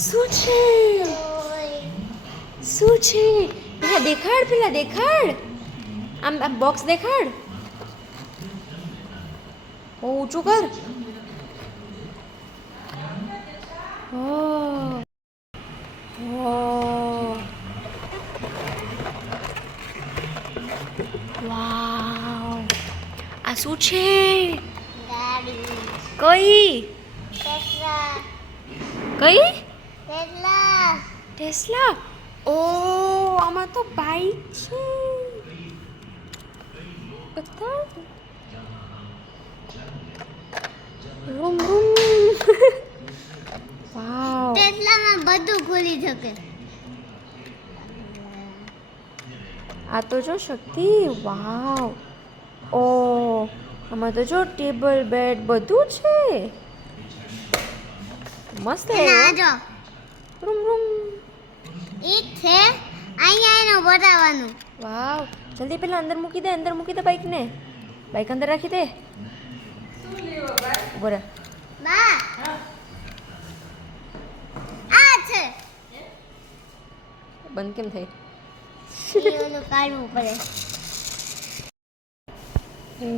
શું છે શું છે પેલા દેખાડ આમ બોક્સ દેખાડ ઊંચું કર ઓ વાવ આ શું છે ગાડી કઈ ટેસ્લા કઈ ટેસ્લા ટેસ્લા ઓ આમાં તો બાઈક છે બતાવ રૂમ વાવ ટેસ્લામાં બધું ખુલી શકે આ તો જો શક્તિ વાવ ઓ આમાં તો જો ટેબલ બેડ બધું છે મસ્ત છે ના જો રૂમ એક છે અહીંયા એનો બતાવવાનું વાવ જલ્દી પેલા અંદર મૂકી દે બાઈકને બાઈક અંદર રાખી દે ઉભો રહે બા આ છે બંધ કેમ થઈ ઓલું કાઢવું પડે ઓ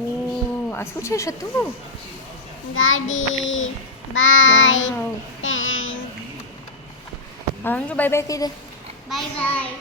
આ શું છે શતુ ગાડી બાઈક વાવ ટેન્ક હા જો બાય બાય કહી દે બાય બાય